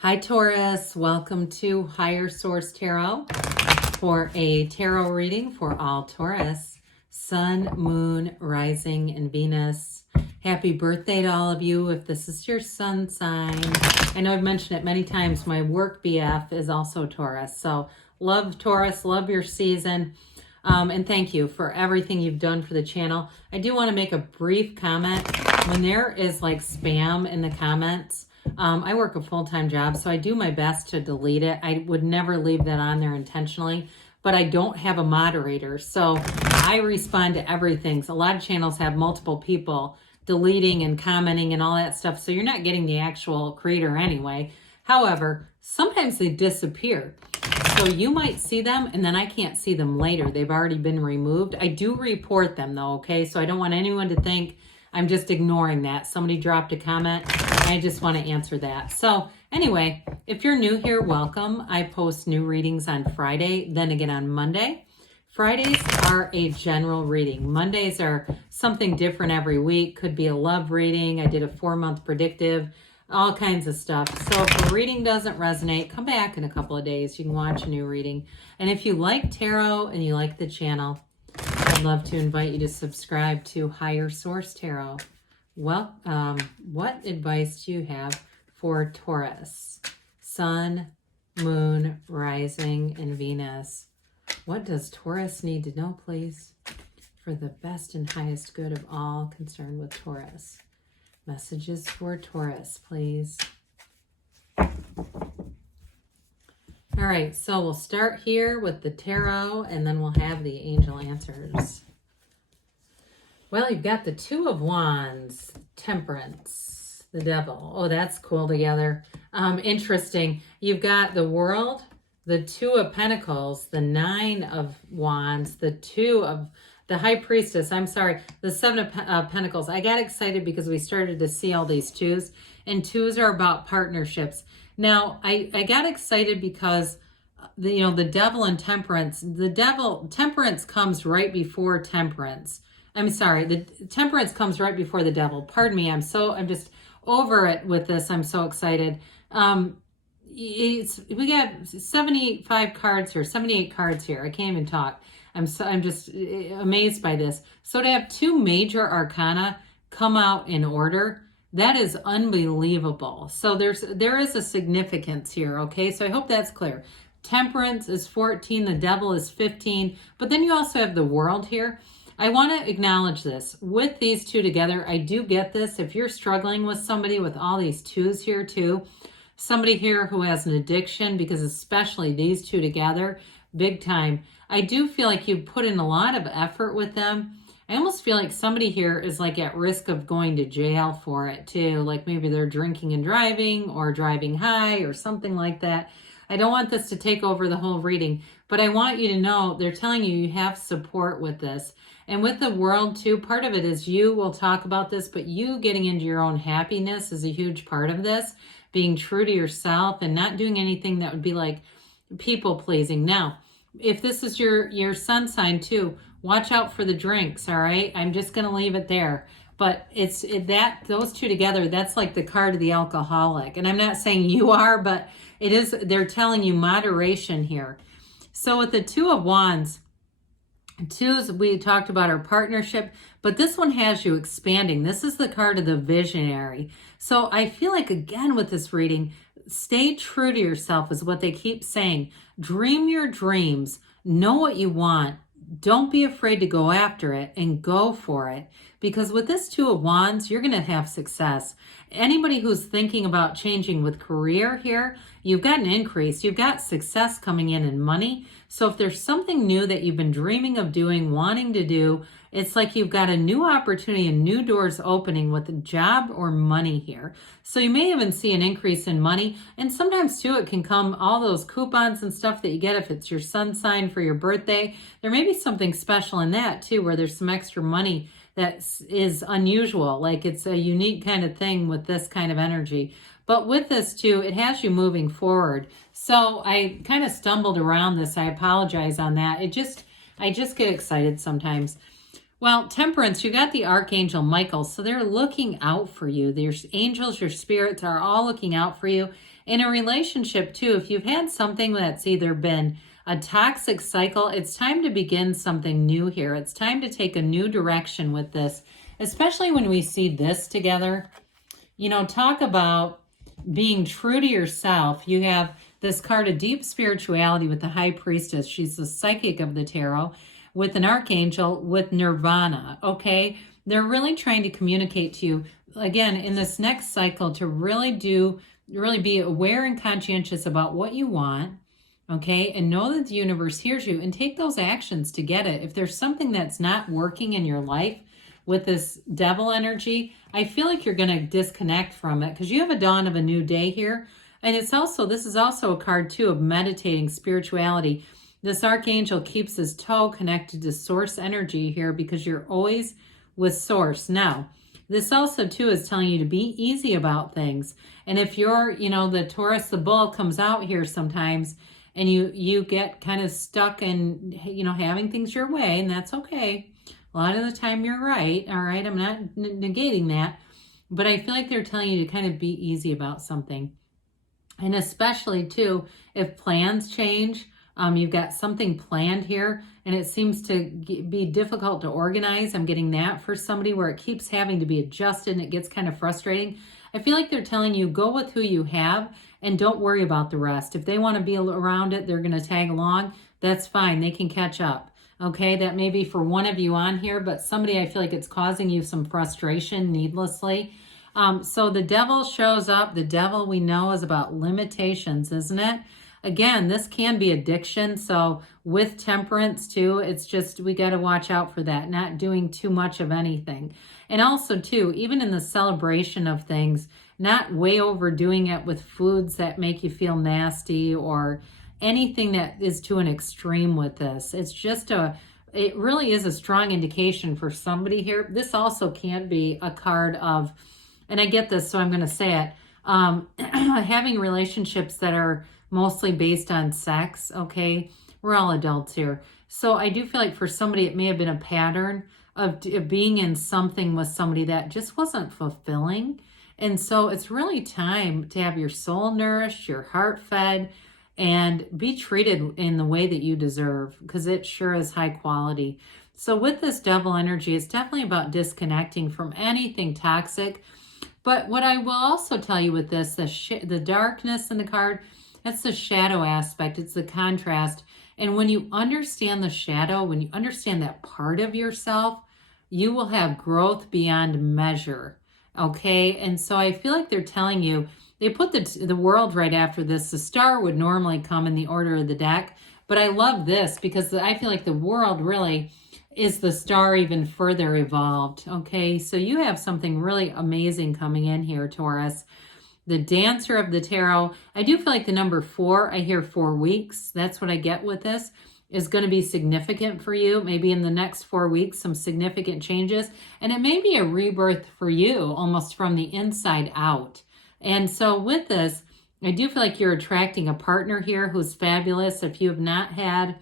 Hi Taurus, welcome to Higher Source Tarot for a tarot reading for all Taurus, Sun, Moon, Rising, and Venus. Happy birthday to all of you if this is your sun sign. I know I've mentioned it many times, my work BF is also Taurus. So love Taurus, love your season, and thank you for everything you've done for the channel. I do want to make a brief comment. When there is like spam in the comments, I work a full-time job, so I do my best to delete it. I would never leave that on there intentionally, but I don't have a moderator, so I respond to everything. So a lot of channels have multiple people deleting and commenting and all that stuff, so you're not getting the actual creator anyway. However, sometimes they disappear. So you might see them, and then I can't see them later. They've already been removed. I do report them, though, okay? So I don't want anyone to think I'm just ignoring that. Somebody dropped a comment. I just want to answer that. So anyway, if you're new here, welcome. I post new readings on Friday, then again on Monday. Fridays are a general reading. Mondays are something different every week. Could be a love reading. I did a 4-month predictive, all kinds of stuff. So if a reading doesn't resonate, come back in a couple of days. You can watch a new reading. And if you like tarot and you like the channel, I'd love to invite you to subscribe to Higher Source Tarot. Well, what advice do you have for Taurus, Sun, Moon, Rising, and Venus? What does Taurus need to know, please, for the best and highest good of all concerned with Taurus? Messages for Taurus, please. All right, so we'll start here with the tarot, and then we'll have the angel answers. Well, you've got the Two of Wands, Temperance, the Devil. Oh, that's cool together. Interesting. You've got the World, the Two of Pentacles, the Nine of Wands, the Two of the High Priestess. I'm sorry, the Seven of Pentacles. I got excited because we started to see all these twos, and twos are about partnerships. Now, I got excited because the Devil and Temperance. Temperance comes right before Temperance. I'm sorry, the Temperance comes right before the Devil. Pardon me, I'm just over it with this. I'm so excited. We got 75 cards here, 78 cards here. I can't even talk. I'm just amazed by this. So to have two major arcana come out in order, that is unbelievable. So there is a significance here, okay? So I hope that's clear. Temperance is 14, the Devil is 15, but then you also have the World here. I want to acknowledge this. With these two together, I do get this. If you're struggling with somebody with all these twos here too, somebody here who has an addiction, because especially these two together, big time, I do feel like you put in a lot of effort with them. I almost feel like somebody here is like at risk of going to jail for it too. Like maybe they're drinking and driving or driving high or something like that. I don't want this to take over the whole reading, but I want you to know they're telling you you have support with this. And with the World too, part of it is you will talk about this, but you getting into your own happiness is a huge part of this. Being true to yourself and not doing anything that would be like people pleasing. Now, if this is your sun sign too, watch out for the drinks, all right? I'm just going to leave it there. But those two together, that's like the card of the alcoholic. And I'm not saying you are, but they're telling you moderation here. So with the Two of Wands, twos, we talked about our partnership, but this one has you expanding. This is the card of the visionary. So I feel like, again, with this reading, stay true to yourself is what they keep saying. Dream your dreams. Know what you want. Don't be afraid to go after it and go for it. Because with this Two of Wands, you're going to have success. Anybody who's thinking about changing with career here, you've got an increase. You've got success coming in money. So if there's something new that you've been dreaming of doing, wanting to do, it's like you've got a new opportunity and new doors opening with a job or money here. So you may even see an increase in money. And sometimes too, it can come all those coupons and stuff that you get if it's your sun sign for your birthday. There may be something special in that too, where there's some extra money that is unusual. Like it's a unique kind of thing with this kind of energy. But with this too, it has you moving forward. So I kind of stumbled around this. I apologize on that. I just get excited sometimes. Well, Temperance, you got the Archangel Michael, so they're looking out for you. Your angels, your spirits are all looking out for you. In a relationship, too, if you've had something that's either been a toxic cycle, it's time to begin something new here. It's time to take a new direction with this, especially when we see this together. You know, talk about being true to yourself. You have this card of deep spirituality with the High Priestess. She's the psychic of the tarot, with an archangel, with nirvana, okay? They're really trying to communicate to you, again, in this next cycle, to really be aware and conscientious about what you want, okay? And know that the universe hears you, and take those actions to get it. If there's something that's not working in your life with this devil energy, I feel like you're going to disconnect from it, because you have a dawn of a new day here. And this is also a card too of meditating, spirituality. This archangel keeps his toe connected to source energy here, because you're always with source. Now, this also too is telling you to be easy about things. And if you're, the Taurus, the bull comes out here sometimes, and you get kind of stuck in, having things your way, and that's okay. A lot of the time you're right, all right? I'm not negating that. But I feel like they're telling you to kind of be easy about something. And especially too, if plans change, you've got something planned here and it seems to be difficult to organize. I'm getting that for somebody, where it keeps having to be adjusted and it gets kind of frustrating. I feel like they're telling you, go with who you have and don't worry about the rest. If they want to be around it, they're going to tag along. That's fine. They can catch up. Okay, that may be for one of you on here, but somebody, I feel like it's causing you some frustration needlessly. So the devil shows up. The devil, we know, is about limitations, isn't it? Again, this can be addiction. So with Temperance too, it's just, we got to watch out for that, not doing too much of anything. And also too, even in the celebration of things, not way overdoing it with foods that make you feel nasty, or anything that is to an extreme with this. It's just it really is a strong indication for somebody here. This also can be a card of, and I get this, so I'm going to say it, having relationships that are mostly based on sex, okay? We're all adults here. So I do feel like for somebody, it may have been a pattern of being in something with somebody that just wasn't fulfilling. And so it's really time to have your soul nourished, your heart fed, and be treated in the way that you deserve, because it sure is high quality. So with this devil energy, it's definitely about disconnecting from anything toxic. But what I will also tell you with this, the darkness in the card, that's the shadow aspect. It's the contrast. And when you understand the shadow, when you understand that part of yourself, you will have growth beyond measure. Okay? And so I feel like they're telling you, they put the world right after this. The star would normally come in the order of the deck. But I love this because I feel like the world really is the star even further evolved. Okay, so you have something really amazing coming in here, Taurus. The Dancer of the Tarot. I do feel like the number 4, I hear 4 weeks. That's what I get with this, is going to be significant for you. Maybe in the next 4 weeks, some significant changes. And it may be a rebirth for you, almost from the inside out. And so with this, I do feel like you're attracting a partner here who's fabulous. If you have not had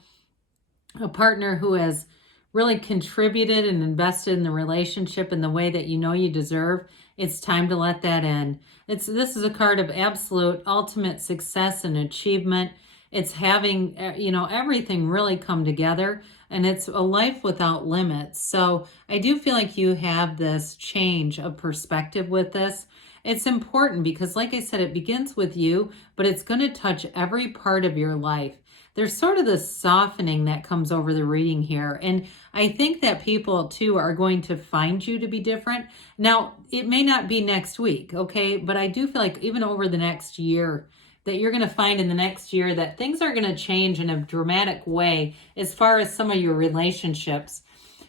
a partner who has really contributed and invested in the relationship in the way that you know you deserve, it's time to let that in. This is a card of absolute ultimate success and achievement. It's having, everything really come together, and it's a life without limits. So I do feel like you have this change of perspective with this. It's important because, like I said, it begins with you, but it's going to touch every part of your life. There's sort of this softening that comes over the reading here. And I think that people, too, are going to find you to be different. Now, it may not be next week, okay? But I do feel like even over the next year, that you're going to find in the next year that things are going to change in a dramatic way as far as some of your relationships.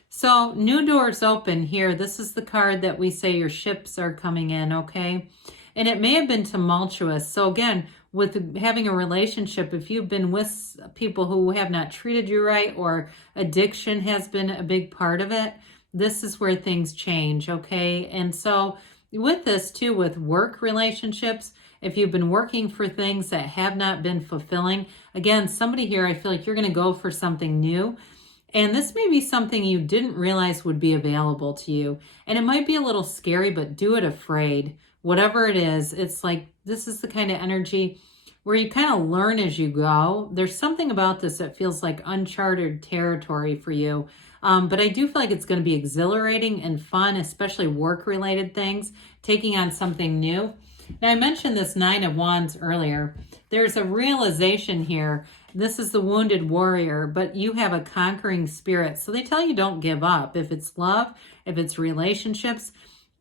So new doors open here. This is the card that we say your ships are coming in, okay? And it may have been tumultuous. So again, with having a relationship, if you've been with people who have not treated you right, or addiction has been a big part of it, this is where things change, okay? And so with this too, with work relationships, if you've been working for things that have not been fulfilling, again, somebody here, I feel like you're going to go for something new. And this may be something you didn't realize would be available to you. And it might be a little scary, but do it afraid. Whatever it is, it's like this is the kind of energy where you kind of learn as you go. There's something about this that feels like uncharted territory for you. But I do feel like it's going to be exhilarating and fun, especially work-related things, taking on something new. Now, I mentioned this Nine of Wands earlier. There's a realization here. This is the wounded warrior, but you have a conquering spirit. So they tell you don't give up. If it's love, if it's relationships,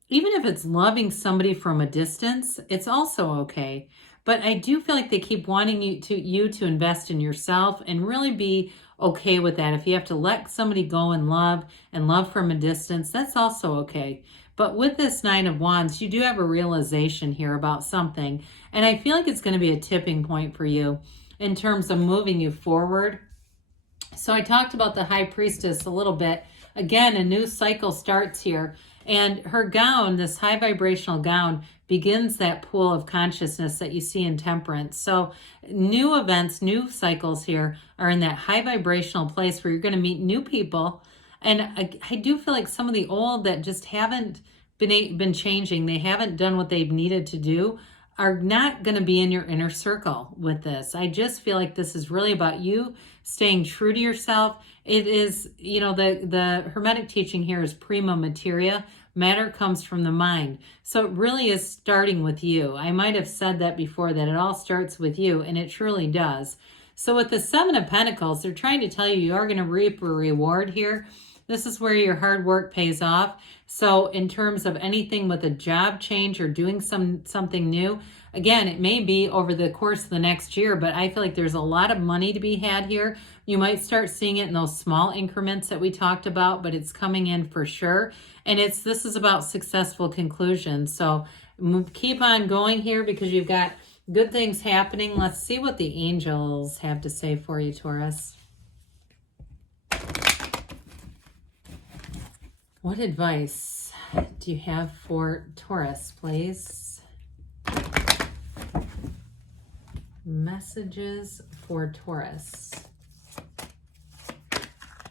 even if it's loving somebody from a distance, it's also okay. But I do feel like they keep wanting you to invest in yourself and really be okay with that. If you have to let somebody go and love from a distance, that's also okay. But with this Nine of Wands, you do have a realization here about something. And I feel like it's going to be a tipping point for you in terms of moving you forward. So I talked about the High Priestess a little bit. Again, a new cycle starts here. And her gown, this high vibrational gown, begins that pool of consciousness that you see in Temperance. So new events, new cycles here are in that high vibrational place where you're going to meet new people. And I do feel like some of the old that just haven't been changing, they haven't done what they've needed to do, are not going to be in your inner circle with this. I just feel like this is really about you staying true to yourself. It is, you know, the Hermetic teaching here is prima materia. Matter comes from the mind. So it really is starting with you. I might have said that before, that it all starts with you, and it truly does. So with the Seven of Pentacles, they're trying to tell you you are going to reap a reward here. This is where your hard work pays off. So in terms of anything with a job change or doing something new, again, it may be over the course of the next year, but I feel like there's a lot of money to be had here. You might start seeing it in those small increments that we talked about, but it's coming in for sure. And this is about successful conclusions. So keep on going here because you've got good things happening. Let's see what the angels have to say for you, Taurus. What advice do you have for Taurus, please? Messages for Taurus.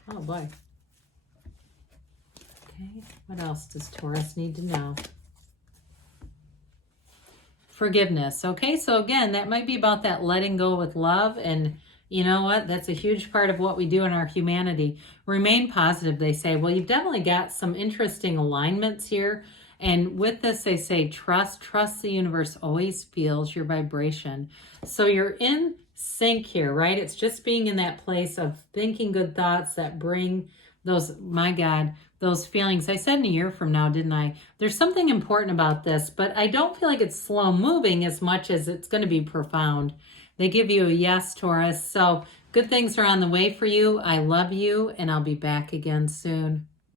Oh boy. Okay, what else does Taurus need to know? Forgiveness. Okay, so again, that might be about that letting go with love, and you know what? That's a huge part of what we do in our humanity. Remain positive, they say. Well, you've definitely got some interesting alignments here. And with this, they say trust. Trust the universe always feels your vibration. So you're in sync here, right? It's just being in that place of thinking good thoughts that bring those, my God, those feelings. I said in a year from now, didn't I? There's something important about this, but I don't feel like it's slow moving as much as it's going to be profound. They give you a yes, Taurus. So good things are on the way for you. I love you, and I'll be back again soon.